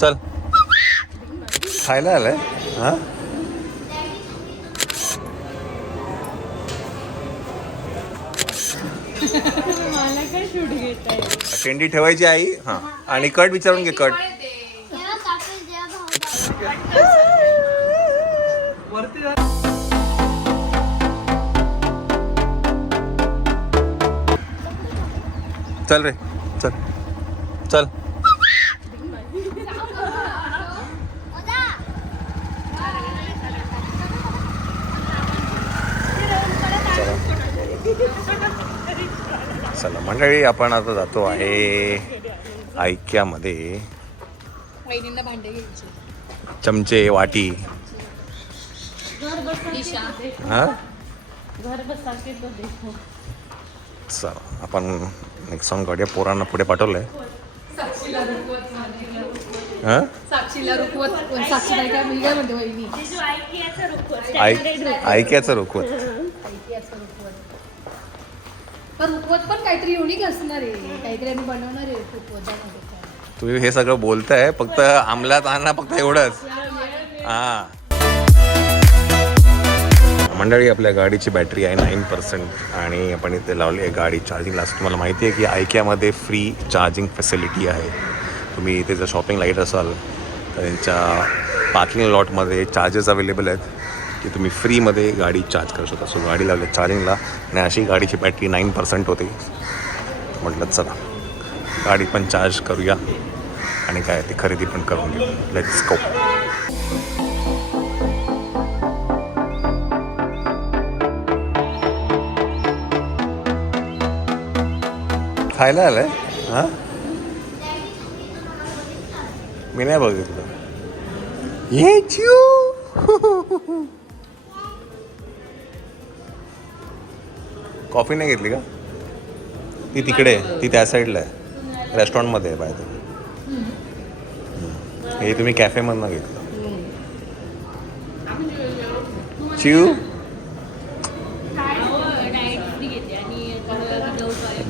चल खायला आलाय हा. मला काय शूट घेत आहे. शेंडी ठेवायची आई हा. आणि कट विचारून घे कट. चल रे चल चल. चला मंडळी आपण आता जातो आहे आयक्यामध्ये. वहिनींना भांडे घ्यायचे. चमचे वाटी हा. चला आपण नेक्स्ट सॉन्ग काढूया. पोरांना पुढे पाठवलंय हा. साक्षीला रुकवत. साक्षी नाही काय मी काय म्हणते वहिनी. ऐक्याचं रुखवत. पण रुकवत पण काहीतरी युनिक असणार आहे. काहीतरी आम्ही बनवणार आहे रुकवतामध्ये. तुम्ही हे सगळं बोलताय फक्त अंमलात आणा फक्त एवढंच हा. मंडळी आपल्या गाडीची बॅटरी आहे 9% आणि आपण इथे लावली आहे गाडी चार्जिंगला. तुम्हाला माहिती आहे की आयक्यामध्ये फ्री चार्जिंग फॅसिलिटी आहे. तुम्ही इथे जर शॉपिंग लाईट असाल तर त्यांच्या पार्किंग लॉटमध्ये चार्जेस अवेलेबल आहेत की तुम्ही फ्रीमध्ये गाडी चार्ज करू शकता. सो गाडी लावली चार्जिंगला आणि अशी गाडीची बॅटरी 9% होते. म्हटलं चला गाडी पण चार्ज करूया आणि काय ती खरेदी पण करून घेऊ. Let's go. खायला आलाय हा. मी नाही बघितलं. ये कॉफी नाही घेतली का? ती तिकडे आहे. ती त्या साईडला आहे रेस्टॉरंटमध्ये आहे बाहेर. हे तुम्ही कॅफेमधनं घेतलं. चिव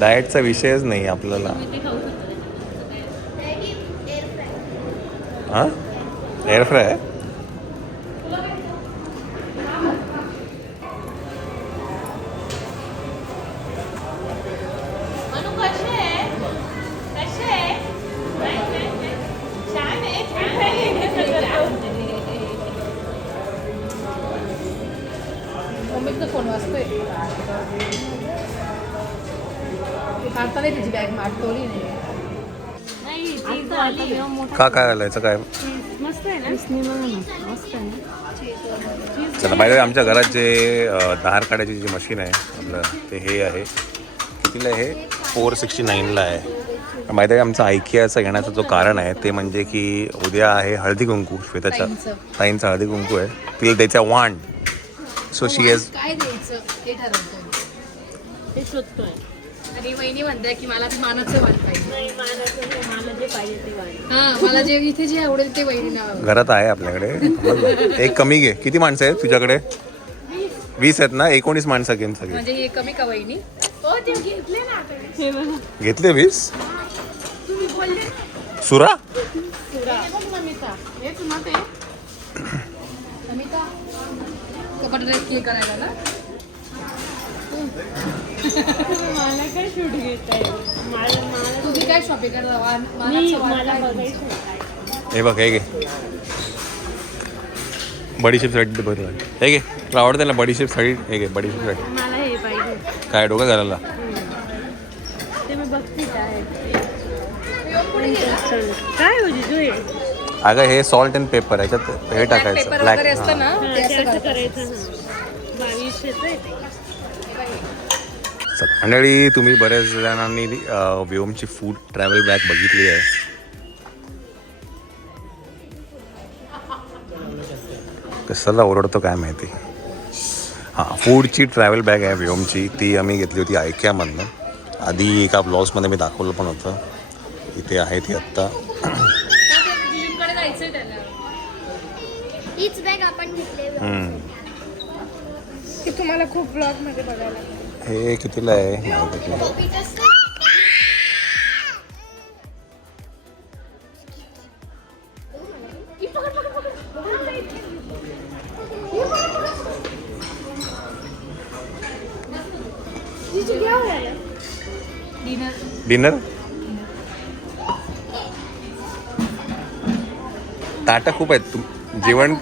डाएटचा विषयच नाही आपल्याला हां. एअर फ्राय फोन वाजतोय. काढता नाही त्याची बॅग मारतोली नाही. का काय घालायचं काय मस्त आहे ना. मस्त आहे ना. चला बाय. आमच्या घरात जे धार काढायची जी मशीन आहे आपलं ते हे आहे. कितीला आहे? 469ला आहे. माहिती आहे आमचा आयकियाचा घेण्याचं जो कारण आहे ते म्हणजे की उद्या आहे हळदी कुंकू. श्वेताच्या ताईंचा हळदी कुंकू आहे. तिला द्यायचा वाण. सो शी इज काय द्यायचं ते ठरवतोय. ते शोधतोय. आणि वहिनी म्हणताय की मला ते मानाचं वाण पाहिजे. मला जे पाहिजे ते वाण. हा मला जे इथे जे आवडेल ते वहिनीला घरात आहे आपल्याकडे. एक कमी घे. किती माणसं आहेत तुझ्याकडे? 20 आहेत ना. 19 माणसं घेऊन सगळे. म्हणजे हे कमी का वहिनी? हो ते घेतले ना. घेतले 20. तुम्ही बोलले सुरा नमिता. हे तुला ते नमिता कपडे ड्रेस क्लिक करायला ना. मला काय शूट घेत आहे. तुम्ही काय शॉपिंग करता? मला बघायचं. हे बघ हे घे. बडीशेप साडी बरं. हे घे तुला आवडते ना बडीशेप साडी. हे घे बडीशेप साडी. मला हे पाहिजे. काय डोकं घालायला? ते मी बघते काय काय हो जिजू. अगं हे सॉल्ट अँड पेपर ह्याच्यात हे टाकायचं ब्लॅक असतं ना ते असं करायचं. 2200 आहे. मंडळी तुम्ही बऱ्याच जणांनी व्योमची फूड ट्रॅव्हल बॅग बघितली आहे. कशाला ओरडतो काय माहिती. हां फूडची ट्रॅव्हल बॅग आहे व्योमची. ती आम्ही घेतली होती आयकियामधनं. आधी एका ब्लॉग्समध्ये मी दाखवलं पण होतं. इथे आहे ती आत्ता. हीच बॅग आपण घेतली. तुम्हाला खूप ब्लॉग मध्ये बघायला. हे कितीला आहे? डिनर ताटं खूप आहेत जेवण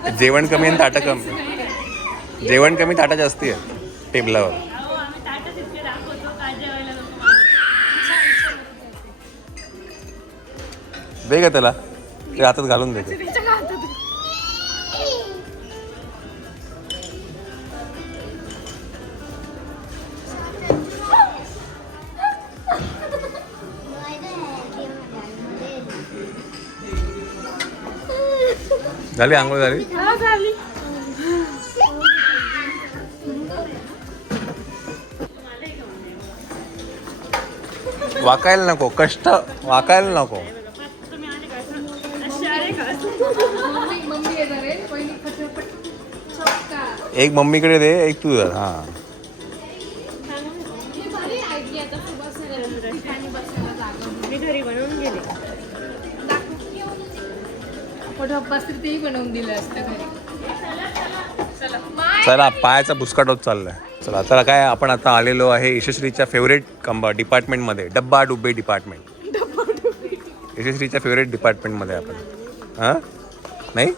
कमी आणि ताटं कमी. जेवण कमी ताटं जास्ती आहेत टेबलावर. आम्ही ताटं तितके दाखवतो का जेवायला नको मागत. दे का त्याला ते हातात घालून देते. झाली आंघोळ झाली. वाकायला नको कष्ट वाकायला नको. तुम्ही आले का अशी आले का मम्मी येणार आहे पहिली फटाफट चौका. एक मम्मीकडे दे एक तू दे. हा हे भारी ऐकली आता सुभाष सर आणि बसायला जागा. मी घरी बनवून गेले. फोटो बसतील तेही बनवून दिलं असतं घरी. चला पायाचा भुसकाट होत चाललाय. चला चला काय आपण आता आलेलो आहे यशस्वीच्या फेवरेट डिपार्टमेंटमध्ये डब्बा डुब्बे डिपार्टमेंट. यशस्वीच्या फेवरेट डिपार्टमेंटमध्ये आपण. हां नाही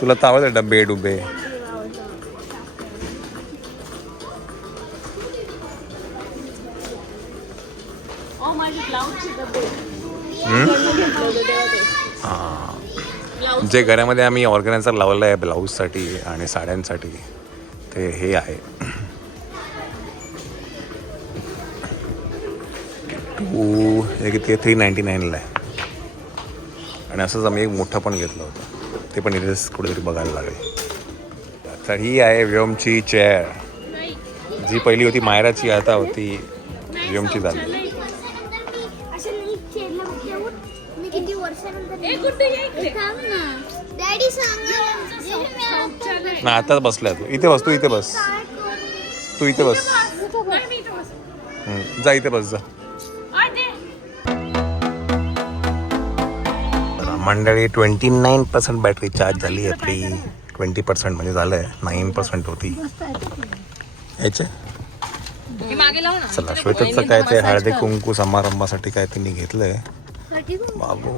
तुला तर आवडतं डब्बे डुब्बे. माझी ब्लाऊजची डब्बे हां जे घरामध्ये आम्ही ऑर्गनायझर लावलं आहे ब्लाऊजसाठी आणि साड्यांसाठी ते हे आहे. हे किती 399ला आहे. आणि असंच आम्ही एक मोठं पण घेतलं होतं ते पण इथेच कुठेतरी बघायला लागेल. तर ही आहे व्योमची चेअर. जी पहिली होती मायराची आता होती व्योमची झाली. किती वर्षानंतर ए गुड्डू ये इकडे. डॅडी सांगा ना आता बसलाय तू इथे बस. तू इथे बस. तू इथे बस. जा इथे बस जा. मंडळी 29% बॅटरी चार्ज झाली आहे. आपली 20% म्हणजे झालं आहे 9% होती याचे. मागे लावू ना. चला श्वेतचं काय ते हळदी कुंकू समारंभासाठी काय त्यांनी घेतलंय बाबू.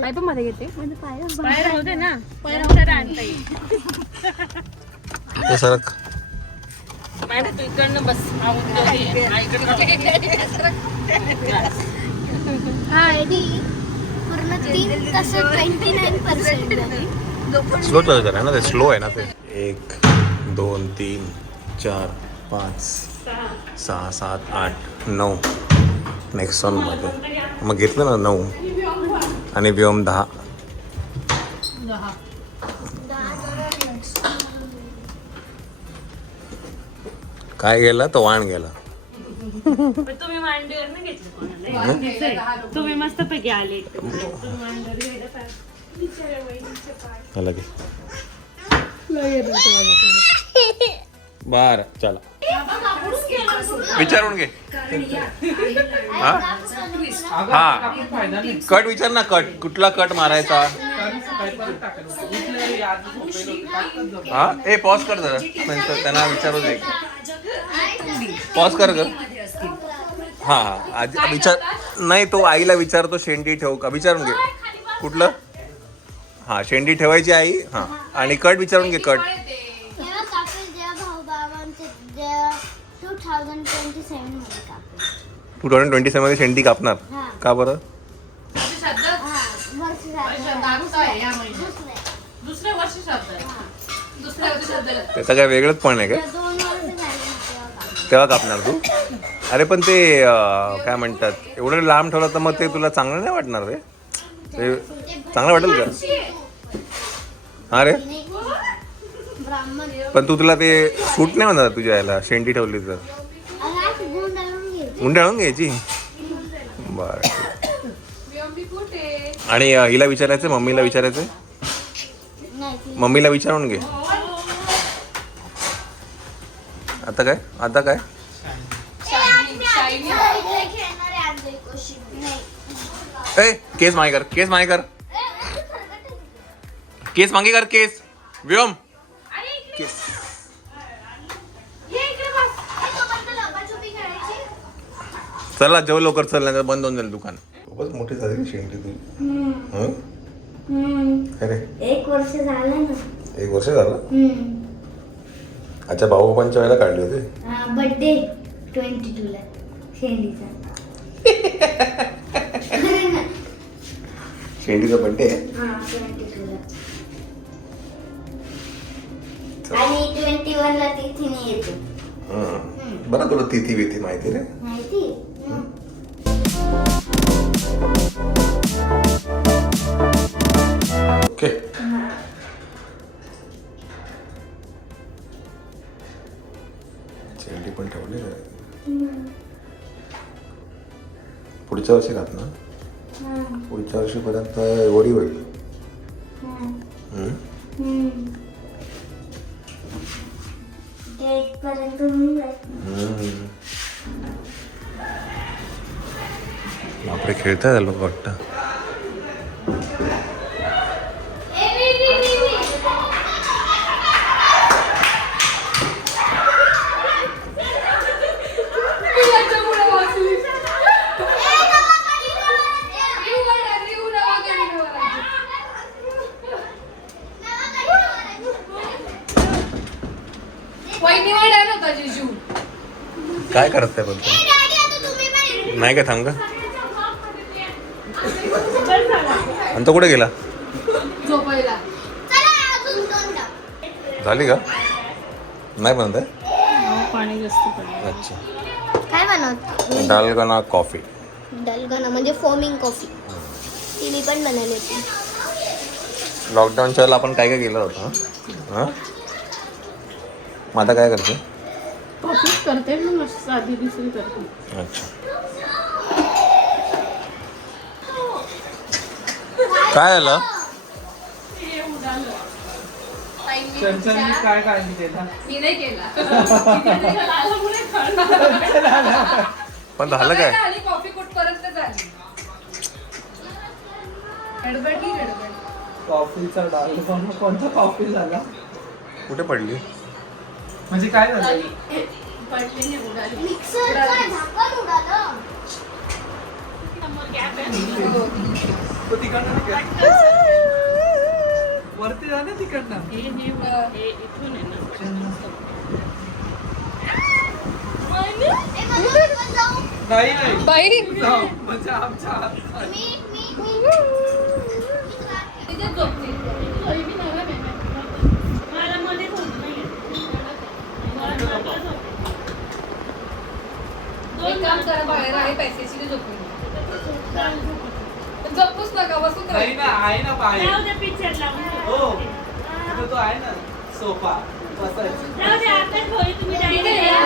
काय पण मध्ये घेते. बाहेर राहू दे ना. नंतर आणता येईल. हे सरक. मॅडम तू इकडनं बस. हा उद्योग आहे. पूर्ण 3 तास 29%. स्लो चार्जर आहे ना ते. स्लो आहे ना ते. 1 2 3 4 5 6 7 8 9 नेक्सॉनमध्ये मग घेतलं ना 9 आणि व्योम 10. काय गेला तो वाण गेला. पण तुम्ही मांडीवर नाही घेतलं कोणाला. तुम्ही मस्त पैकी आले. तुम्ही मांडीवर घ्यायला पाहिजे. बिचाऱ्या वहिनीचे पाय. अलग बर चला विचारून घे. हा कट विचार ना. कट कुठला कट मारायचा. हा ए पॉज कर जरा नंतर त्यांना विचारू दे. पॉज कर ग. हा हा विचार नाही तो आईला विचारतो. शेंडी ठेवू का विचारून घे. कुठलं. हा शेंडी ठेवायची आई. हा आणि कट विचारून घे. कट जेव्हा कापेल जेव्हा भाऊ बाबांचे 2027 मध्ये कापेल. 2027 मध्ये शेंडी कापणार हा. का बरं. वर्ष झालं. दुसऱ्या वर्षी शब्द आहे. दुसऱ्या वर्षी शब्द आहे. त्याचं काय वेगळंच पण आहे काय. 2 वर्ष झाले तेव्हा तेव्हा कापणार तू. अरे पण ते काय म्हणतात एवढं लांब ठेवलं तर मग ते तुला चांगलं नाही वाटणार रे. ते चांगलं वाटेल का. हा रे ब्राह्मण पण तुला ते सूट नाही म्हणणार तुझ्या याला शेंडी ठेवली तर. मुंडे आणून घ्यायची. बरं आणि हिला विचारायचं मम्मीला विचारायचं. मम्मीला विचारून घे. आता काय आता काय ए केस मागे कर. केस मागे कर. केस मागे कर. केस व्योम केस चला जेव लवकर चल नाही तर बंद होऊन जाईल दुकान. खूपच मोठी झाली शेंडी तुझी. अरे 1 वर्ष झालं ना. 1 वर्ष झालं. अच्छा भाऊबाबांच्या वेळेला काढली होती. बर्थडे 22 ला शेंडीचा. शेंडीचा बड्डे आहे. 22 ला. आणि 21 ला तिथीने येतो. बरं तुला तिथी बिथी माहिती रे. माहिती? ओके. शेंडी पण ठेवली पुढच्या वर्षी खात ना. पुढच्या वर्षीपर्यंत एवढी होईल. डेटपर्यंत होऊन जाईल. बापरे खेळताय झालं वाटतं. काय करताय बोलतो नाही काय थांब का. आणि तो कुठे गेला. झोपायला झाली का नाही बनत आहे. पाणी जास्त पडलं. अच्छा. काय बनवत? डालगना कॉफी. डलगना म्हणजे फोमिंग कॉफी. ती मी पण बनवली होती. लॉकडाऊनच्या वेळेला आपण काय काय केलं होतं. हां मग आता काय करते. कॉफीच करते ना मस्त साधी दुसरी करते. अच्छा. काय आलं. काय काळजी केला. मी नाही केला. पण झालं काय. आणि कॉफी कुठपर्यंत झाली. गडबड ही गडबड. कॉफीचा डाल कोणता कॉफी झाला. कुठे पडली. म्हणजे काय झालं. पडली नाही उडाली. मिक्सरचं झाकण उडालं. तो तिकडनं वरती जा ना तिकडनं. हे इथून आहे ना. नाही नाही बाई जाऊ. म्हणजे आमच्या तिथे झोपते. मला मध्येच होत नाही. एक काम करा बाहेर आहे पैशाची ते झोपून. झोपूच नका बसून नाही ना आहे ना बाहेर. जाऊ दे पिक्चर लावून. हो तिथं तो आहे ना सोफा बसायचं. जाऊ दे आता थोडी तुम्ही तिथे या.